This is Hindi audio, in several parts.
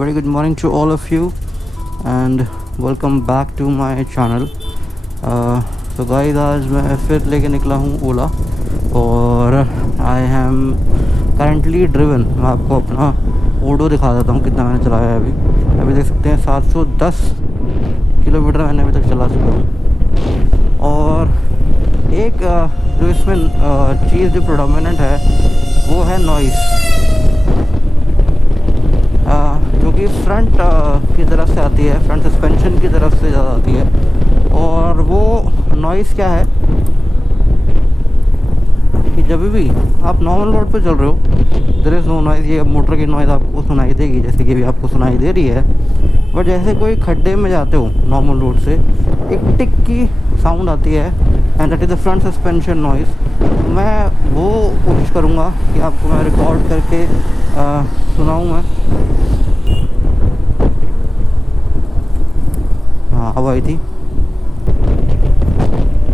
very good morning to all of you and welcome back to my channel. तो गाइस आज मैं फिर लेके निकला हूँ ओला और आई एम करंटली ड्रिवन। मैं आपको अपना ओडो दिखा देता हूँ कितना मैंने चलाया है अभी देख सकते हैं 710 किलोमीटर मैंने अभी तक चला चुका हूँ। और एक जो इसमें चीज़ जो प्रोडोमिनेंट है वो है नॉइस, जो कि फ्रंट की तरफ से आती है, फ्रंट सस्पेंशन की तरफ से ज़्यादा आती है। और वो नॉइस क्या है कि जब भी आप नॉर्मल रोड पे चल रहे हो देयर इज़ नो नॉइज़। ये मोटर की नॉइज़ आपको सुनाई देगी जैसे कि अभी आपको सुनाई दे रही है, बट जैसे कोई खड्डे में जाते हो नॉर्मल रोड से एक टिक की साउंड आती है and that is the front suspension noise. मैं वो कोशिश करूँगा कि आपको मैं रिकॉर्ड करके सुनाऊँ मैं। हाँ अब आई थी।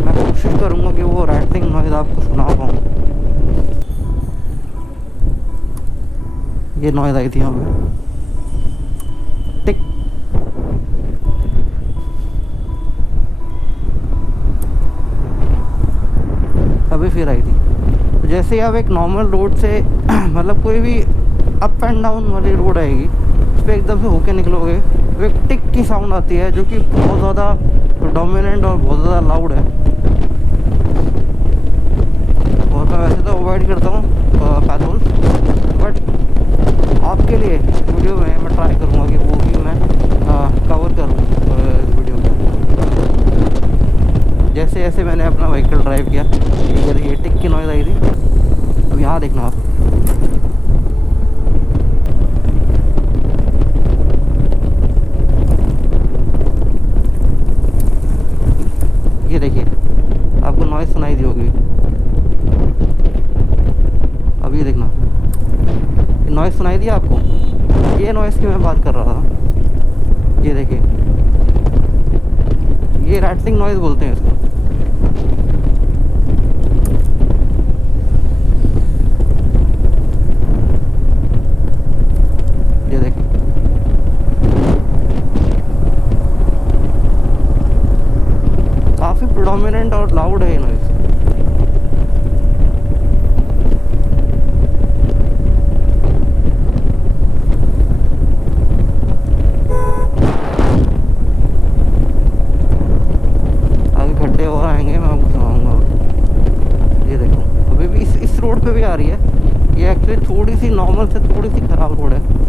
मैं कोशिश करूँगा कि वो रैटलिंग नॉइज़ आपको सुना पाऊँ। ये नॉइज़ आई थी यहाँ पे टिक। अभी फिर आई थी। तो जैसे ही आप एक नॉर्मल रोड से मतलब कोई भी अप एंड डाउन वाली रोड आएगी उस पर एकदम से होके निकलोगे तो एक टिक की साउंड आती है जो कि बहुत ज़्यादा डोमिनेंट और बहुत ज़्यादा लाउड है। और मैं वैसे तो अवॉइड करता हूँ पैदल, बट आपके लिए वीडियो में मैं ट्राई करूँगा कि वो भी मैं कवर करूँ इस वीडियो में। जैसे जैसे मैंने अपना व्हीकल ड्राइव किया इधर ये टिक की नॉइज़ आई थी। अब यहाँ देखना आप, ये देखिए आपको नॉइज़ सुनाई दी होगी। अब ये देखना, ये नॉइज़ सुनाई दिया आपको? ये नॉइज़ की मैं बात कर रहा था। ये देखिए ये रैटलिंग नॉइज़ बोलते हैं इसको। ये देखिए काफ़ी प्रोडोमिनेंट और लाउड है ये नॉइज़। आगे खड्डे और आएंगे, मैं आपको सुनाऊंगा। ये देखो अभी भी इस रोड पे भी आ रही है। ये एक्चुअली थोड़ी सी नॉर्मल से थोड़ी सी ख़राब रोड है।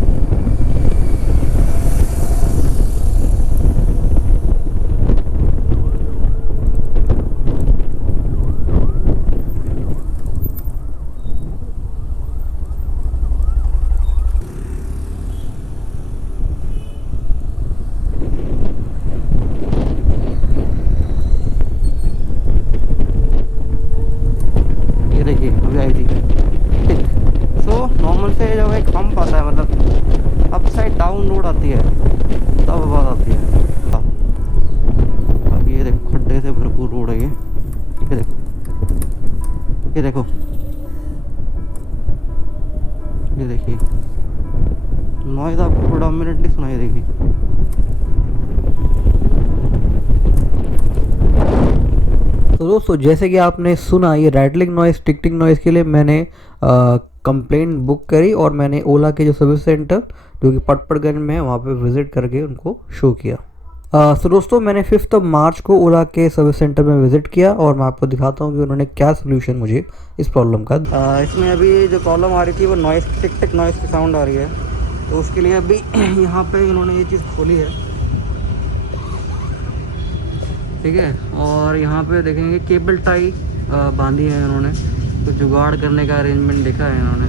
देखिए अभी आई थी टिक। सो नॉर्मल से जब एक हम्प आता है मतलब अपसाइड डाउन रोड आती है तब आवाज़ आती है। अब ये देखो खड्डे से भरपूर रोड है ये देखो, ये देखो, ये देखिए नॉइज़ आपको प्रोडोमिनेटली सुनाई देगी। तो दोस्तों जैसे कि आपने सुना ये रैटलिंग नॉइज़ टिक नॉइज़ के लिए मैंने कंप्लेंट बुक करी और मैंने ओला के जो सर्विस सेंटर जो कि पटपड़गंज में है वहाँ पे विज़िट करके उनको शो किया। तो दोस्तों मैंने 5 मार्च को ओला के सर्विस सेंटर में विज़िट किया और मैं आपको दिखाता हूँ कि उन्होंने क्या सोल्यूशन मुझे इस प्रॉब्लम का। इसमें अभी जो प्रॉब्लम आ रही थी वो नॉइज़ टिक नॉइज़ की साउंड आ रही है, तो उसके लिए अभी यहाँ पे इन्होंने ये चीज़ खोली है, ठीक है। और यहाँ पे देखेंगे केबल टाई बांधी है इन्होंने, तो जुगाड़ करने का अरेंजमेंट देखा है इन्होंने।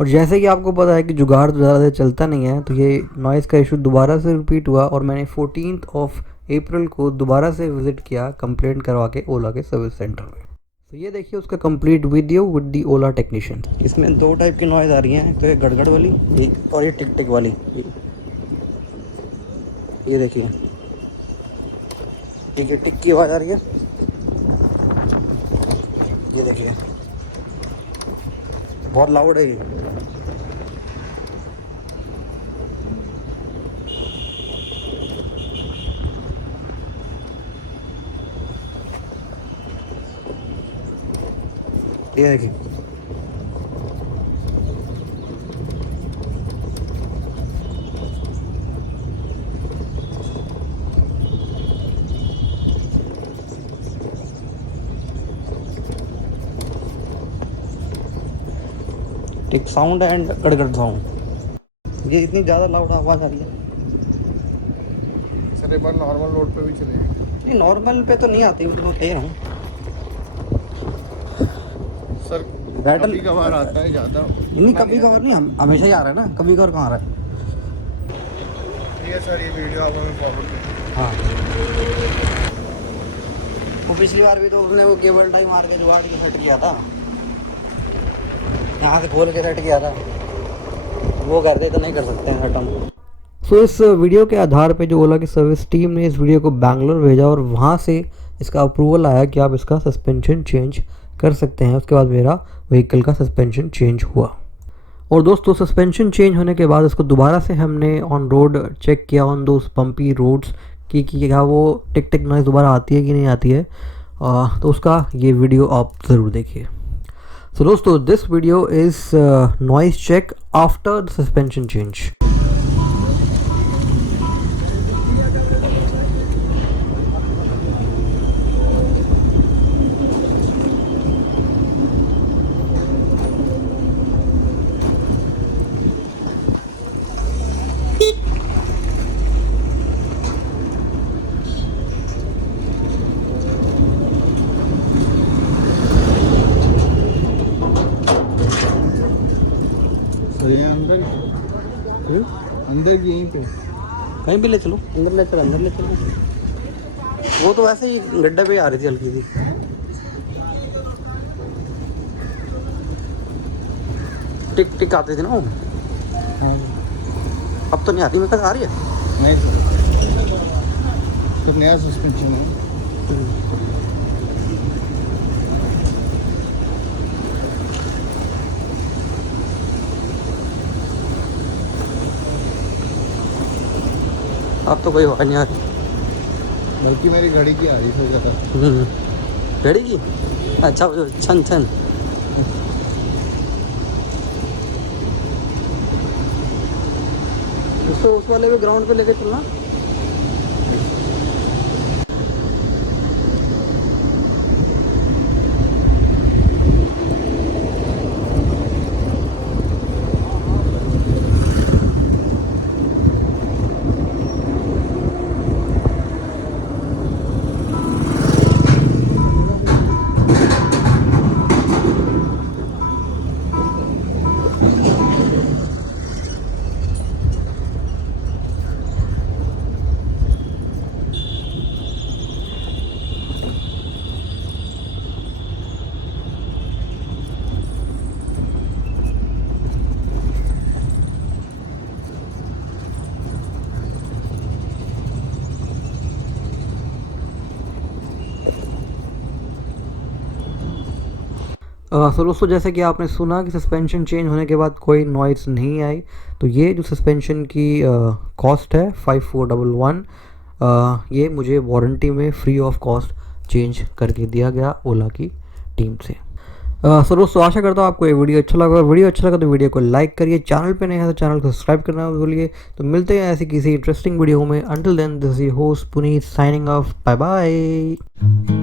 और जैसे कि आपको पता है कि जुगाड़ तो ज़्यादा देर चलता नहीं है, तो ये नॉइज़ का इशू दोबारा से रिपीट हुआ और मैंने 14 अप्रैल को दोबारा से विज़िट किया कंप्लेंट करवा के ओला के सर्विस सेंटर में। तो ये देखिए उसका complete video with the Ola technician. इसमें 2 टाइप की नॉइज़ आ रही हैं, तो ये गड़गड़ वाली और ये टिक वाली। ये देखिए ठीक है टिक की आवाज़ आ रही है, ये देखिए बहुत लाउड है ये। ये देखिए टिक साउंड एंड गड़गड़ साउंड। ये इतनी ज़्यादा लाउड आवाज़ आ रही है। सर एक बार नॉर्मल रोड पे भी चलेगी। नहीं नॉर्मल पे तो नहीं आती, मैं तो कह रहा हूँ सर बैटल कभी कभार आता है ज़्यादा। नहीं, कभी कभार नहीं, हम हमेशा ही आ रहा है ना, कभी कभार कहाँ आ रहा है। ठीक है सर, ये वीडियो आप हमें फॉरवर्ड करें। हाँ वो पिछली बार भी तो उसने वो केबल टाई मार के जुगाड़ के सेट किया था, यहाँ से खोल के सेट किया था, वो करके तो नहीं कर सकते हैं रिटर्न। सो इस वीडियो के आधार पे जो ओला की सर्विस टीम ने इस वीडियो को बैंगलोर भेजा और वहाँ से इसका अप्रूवल आया कि आप इसका सस्पेंशन चेंज कर सकते हैं। उसके बाद मेरा व्हीकल का सस्पेंशन चेंज हुआ। और दोस्तों सस्पेंशन चेंज होने के बाद इसको दोबारा से हमने ऑन रोड चेक किया, ऑन दो पम्पी रोड्स की क्या वो टिक टिक नॉइज़ दोबारा आती है कि नहीं आती है। तो उसका ये वीडियो आप ज़रूर देखिए। सो दोस्तों this video is noise check after the suspension change. ये अंदर अंदर यहीं पे कहीं भी ले चलो, अंदर ले चलो, अंदर ले चलो। वो तो वैसे ही गड्ढे पे आ रही थी हल्की सी। टिक टिक आती थी ना वो। अब तो नहीं आती, मेरे पास आ रही है। नहीं सर, तो नया सस्पेंशन है। अब तो कोई आवाज़ नहीं आ रही। बल्कि मेरी घड़ी की आ रही थी ज़्यादा। घड़ी की अच्छा वो जो छन छन। उसको उस वाले भी ग्राउंड पे लेके चलना। सो दोस्तों जैसे कि आपने सुना कि सस्पेंशन चेंज होने के बाद कोई नॉइज़ नहीं आई, तो ये जो सस्पेंशन की कॉस्ट है 5411, ये मुझे वारंटी में फ्री ऑफ कॉस्ट चेंज करके दिया गया ओला की टीम से। सो दोस्तों आशा करता हूँ आपको ये वीडियो अच्छा लगा। वीडियो अच्छा लगा तो वीडियो को लाइक करिए, चैनल पे नए हैं तो चैनल को सब्सक्राइब करना मत भूलिए। तो मिलते हैं ऐसी किसी इंटरेस्टिंग वीडियो में। Until then this is your host Puneet signing off, bye bye.